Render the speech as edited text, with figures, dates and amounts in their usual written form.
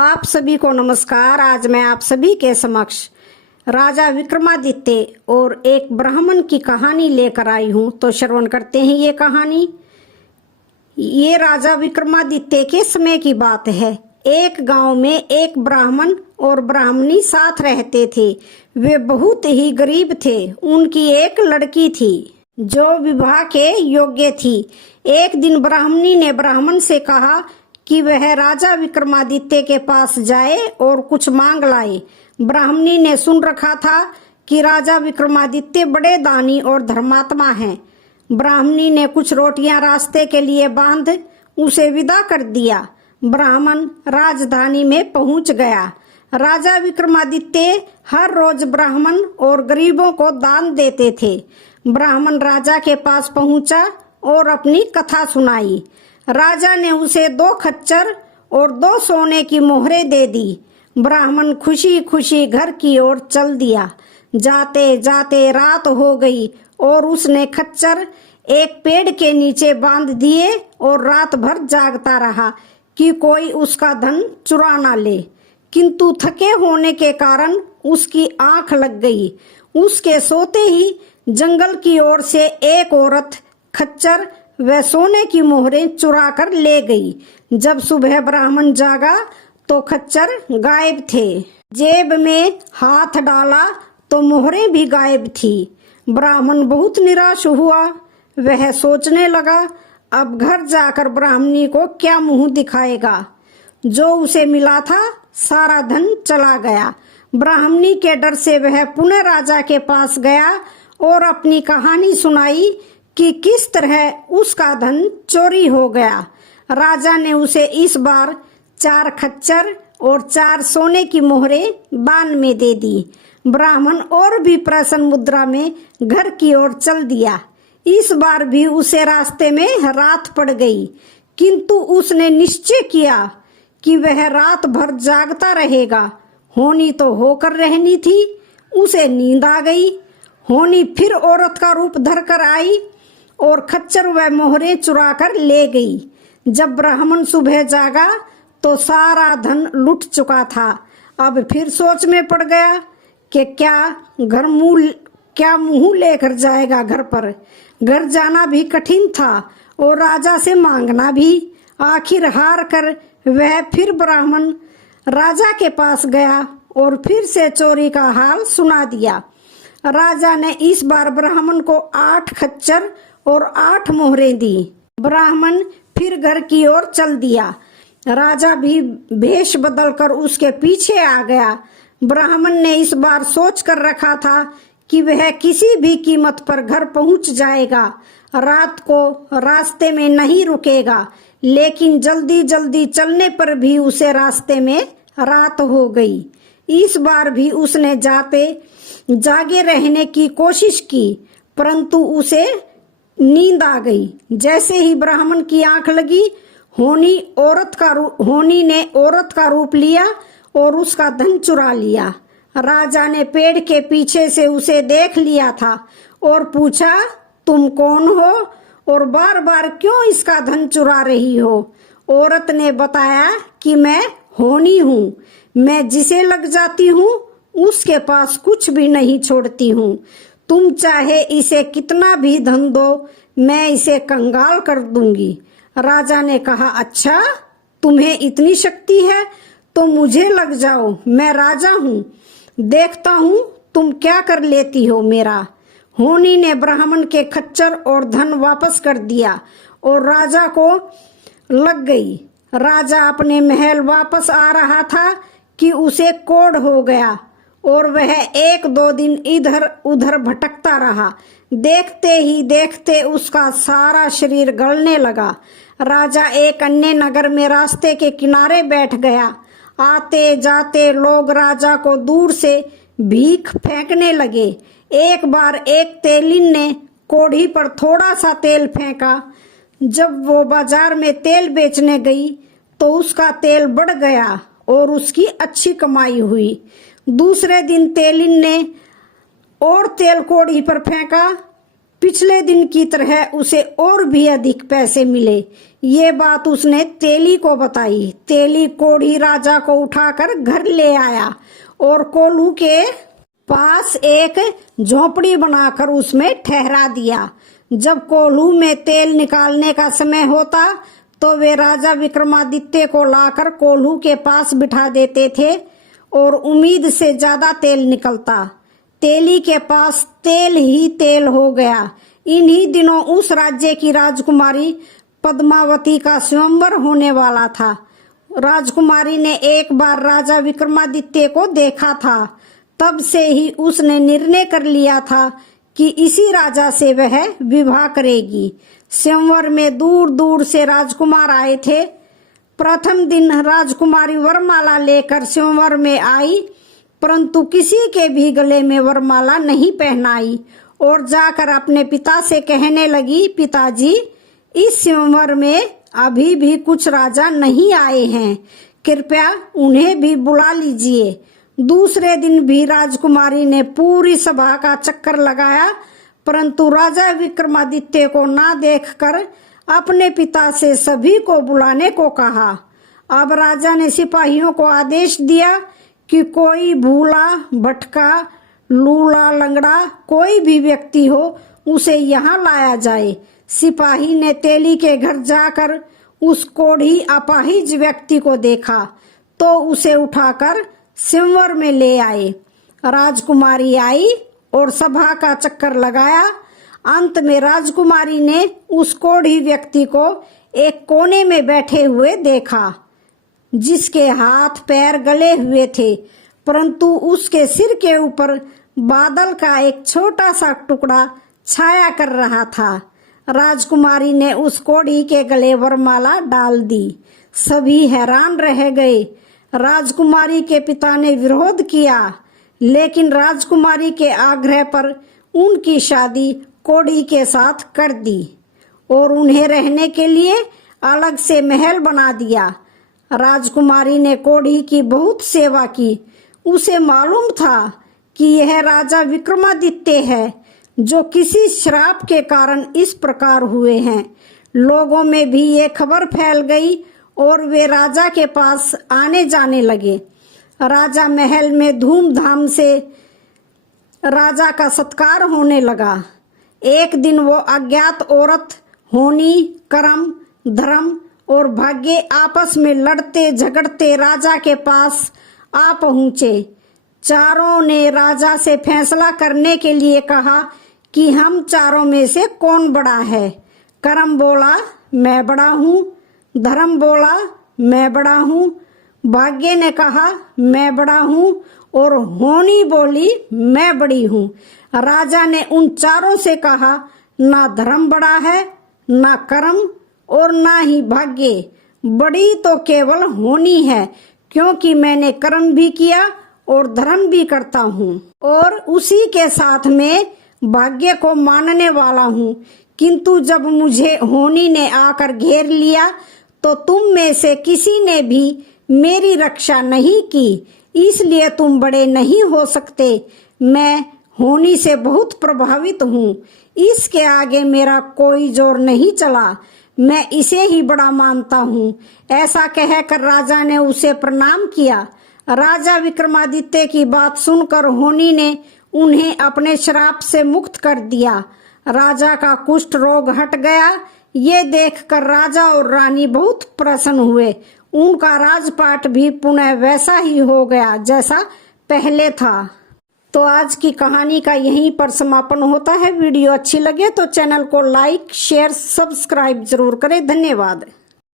आप सभी को नमस्कार। आज मैं आप सभी के समक्ष राजा विक्रमादित्य और एक ब्राह्मण की कहानी लेकर आई हूँ। तो श्रवण करते हैं ये कहानी। ये राजा विक्रमादित्य के समय की बात है। एक गांव में एक ब्राह्मण और ब्राह्मणी साथ रहते थे। वे बहुत ही गरीब थे। उनकी एक लड़की थी जो विवाह के योग्य थी। एक दिन ब्राह्मणी ने ब्राह्मण से कहा कि वह राजा विक्रमादित्य के पास जाए और कुछ मांग लाए। ब्राह्मणी ने सुन रखा था कि राजा विक्रमादित्य बड़े दानी और धर्मात्मा हैं। ब्राह्मणी ने कुछ रोटियां रास्ते के लिए बांध उसे विदा कर दिया। ब्राह्मण राजधानी में पहुंच गया। राजा विक्रमादित्य हर रोज ब्राह्मण और गरीबों को दान देते थे। ब्राह्मण राजा के पास पहुंचा और अपनी कथा सुनाई। राजा ने उसे 2 खच्चर और 2 सोने की मोहरें दे दी। ब्राह्मण खुशी खुशी घर की ओर चल दिया। जाते जाते रात हो गई और उसने खच्चर एक पेड़ के नीचे बांध दिए और रात भर जागता रहा कि कोई उसका धन चुरा ना ले। किंतु थके होने के कारण उसकी आंख लग गई। उसके सोते ही जंगल की ओर से एक औरत खच्चर व सोने की मोहरें चुरा कर ले गई। जब सुबह ब्राह्मण जागा तो खच्चर गायब थे। जेब में हाथ डाला तो मोहरें भी गायब थी। ब्राह्मण बहुत निराश हुआ। वह सोचने लगा, अब घर जाकर ब्राह्मणी को क्या मुंह दिखाएगा। जो उसे मिला था सारा धन चला गया। ब्राह्मणी के डर से वह पुनः राजा के पास गया और अपनी कहानी सुनाई कि किस तरह उसका धन चोरी हो गया। राजा ने उसे इस बार 4 खच्चर और 4 सोने की मोहरें दान में दे दी। ब्राह्मण और भी प्रसन्न मुद्रा में घर की ओर चल दिया। इस बार भी उसे रास्ते में रात पड़ गई, किंतु उसने निश्चय किया कि वह रात भर जागता रहेगा। होनी तो होकर रहनी थी। उसे नींद आ गई। होनी फिर औरत का रूप धरकर आई और खच्चर व मोहरें चुरा कर ले गई। जब ब्राह्मण सुबह जागा तो सारा धन लुट चुका था। अब फिर सोच में पड़ गया कि क्या मुंह लेकर जाएगा घर पर। घर जाना भी कठिन था और राजा से मांगना भी। आखिर हार कर वह फिर ब्राह्मण राजा के पास गया और फिर से चोरी का हाल सुना दिया। राजा ने इस बार ब्राह्मण को 8 खच्चर और 8 मोहरें दी। ब्राह्मण फिर घर की ओर चल दिया। राजा भी भेष बदलकर उसके पीछे आ गया। ब्राह्मण ने इस बार सोच कर रखा था कि वह किसी भी कीमत पर घर पहुंच जाएगा। रात को रास्ते में नहीं रुकेगा, लेकिन जल्दी जल्दी चलने पर भी उसे रास्ते में रात हो गई। इस बार भी उसने जागे रहने की कोशिश की, परंतु उसे नींद आ गई। जैसे ही ब्राह्मण की आंख लगी, होनी ने औरत का रूप लिया और उसका धन चुरा लिया। राजा ने पेड़ के पीछे से उसे देख लिया था और पूछा, तुम कौन हो और बार बार क्यों इसका धन चुरा रही हो। औरत ने बताया कि मैं होनी हूँ। मैं जिसे लग जाती हूँ उसके पास कुछ भी नहीं छोड़ती हूँ। तुम चाहे इसे कितना भी धन दो, मैं इसे कंगाल कर दूंगी। राजा ने कहा, अच्छा तुम्हें इतनी शक्ति है तो मुझे लग जाओ। मैं राजा हूँ, देखता हूँ तुम क्या कर लेती हो मेरा। होनी ने ब्राह्मण के खच्चर और धन वापस कर दिया और राजा को लग गई। राजा अपने महल वापस आ रहा था कि उसे कोढ़ हो गया और वह 1-2 दिन इधर उधर भटकता रहा। देखते ही देखते उसका सारा शरीर गलने लगा। राजा एक अन्य नगर में रास्ते के किनारे बैठ गया। आते जाते लोग राजा को दूर से भीख फेंकने लगे। एक बार एक तेलिन ने कोढ़ी पर थोड़ा सा तेल फेंका। जब वो बाजार में तेल बेचने गई तो उसका तेल बढ़ गया और उसकी अच्छी कमाई हुई। दूसरे दिन तेलिन ने और तेल कोढ़ी पर फेंका। पिछले दिन की तरह उसे और भी अधिक पैसे मिले। ये बात उसने तेली को बताई। तेली कोढ़ी राजा को उठाकर घर ले आया और कोल्हू के पास एक झोपड़ी बनाकर उसमें ठहरा दिया। जब कोल्हू में तेल निकालने का समय होता तो वे राजा विक्रमादित्य को लाकर कोल्हू के पास बिठा देते थे और उम्मीद से ज्यादा तेल निकलता। तेली के पास तेल ही तेल हो गया। इन्हीं दिनों उस राज्य की राजकुमारी पद्मावती का स्वयंवर होने वाला था। राजकुमारी ने एक बार राजा विक्रमादित्य को देखा था। तब से ही उसने निर्णय कर लिया था कि इसी राजा से वह विवाह करेगी। स्वयंवर में दूर दूर से राजकुमार आए थे। प्रथम दिन राजकुमारी वरमाला लेकर स्वयंवर में आई, परंतु किसी के भी गले में वरमाला नहीं पहनाई और जाकर अपने पिता से कहने लगी, पिताजी, इस स्वयंवर में अभी भी कुछ राजा नहीं आए हैं, कृपया उन्हें भी बुला लीजिए। दूसरे दिन भी राजकुमारी ने पूरी सभा का चक्कर लगाया, परंतु राजा विक्रमादित्य को ना देखकर अपने पिता से सभी को बुलाने को कहा। अब राजा ने सिपाहियों को आदेश दिया कि कोई भूला भटका लूला लंगड़ा कोई भी व्यक्ति हो उसे यहाँ लाया जाए। सिपाही ने तेली के घर जाकर उस कोढ़ी अपाहिज व्यक्ति को देखा तो उसे उठाकर स्वयंवर में ले आए। राजकुमारी आई और सभा का चक्कर लगाया। अंत में राजकुमारी ने उस कोढ़ी व्यक्ति को एक कोने में बैठे हुए देखा, जिसके हाथ पैर गले हुए थे, परंतु उसके सिर के ऊपर बादल का एक छोटा सा टुकड़ा छाया कर रहा था। राजकुमारी ने उस कोढ़ी के गले वरमाला डाल दी। सभी हैरान रह गए। राजकुमारी के पिता ने विरोध किया, लेकिन राजकुमारी के आग्रह पर उनकी शादी कोढ़ी के साथ कर दी और उन्हें रहने के लिए अलग से महल बना दिया। राजकुमारी ने कोढ़ी की बहुत सेवा की। उसे मालूम था कि यह राजा विक्रमादित्य है, जो किसी श्राप के कारण इस प्रकार हुए हैं। लोगों में भी ये खबर फैल गई और वे राजा के पास आने जाने लगे। राजा महल में धूमधाम से राजा का सत्कार होने लगा। एक दिन वो अज्ञात औरत होनी, कर्म, धर्म और भाग्य आपस में लड़ते झगड़ते राजा के पास आ पहुंचे। चारों ने राजा से फैसला करने के लिए कहा कि हम चारों में से कौन बड़ा है। कर्म बोला, मैं बड़ा हूँ। धर्म बोला, मैं बड़ा हूँ। भाग्य ने कहा, मैं बड़ा हूँ। और होनी बोली, मैं बड़ी हूँ। राजा ने उन चारों से कहा, ना धर्म बड़ा है, ना कर्म और ना ही भाग्य। बड़ी तो केवल होनी है, क्योंकि मैंने कर्म भी किया और धर्म भी करता हूँ और उसी के साथ में भाग्य को मानने वाला हूँ। किंतु जब मुझे होनी ने आकर घेर लिया तो तुम में से किसी ने भी मेरी रक्षा नहीं की, इसलिए तुम बड़े नहीं हो सकते। मैं होनी से बहुत प्रभावित हूँ। इसके आगे मेरा कोई जोर नहीं चला। मैं इसे ही बड़ा मानता हूँ। ऐसा कहकर राजा ने उसे प्रणाम किया। राजा विक्रमादित्य की बात सुनकर होनी ने उन्हें अपने श्राप से मुक्त कर दिया। राजा का कुष्ठ रोग हट गया। ये देखकर राजा और रानी बहुत प्रसन्न हुए। उनका राजपाट भी पुनः वैसा ही हो गया जैसा पहले था। तो आज की कहानी का यहीं पर समापन होता है। वीडियो अच्छी लगे तो चैनल को लाइक, शेयर, सब्सक्राइब जरूर करें। धन्यवाद।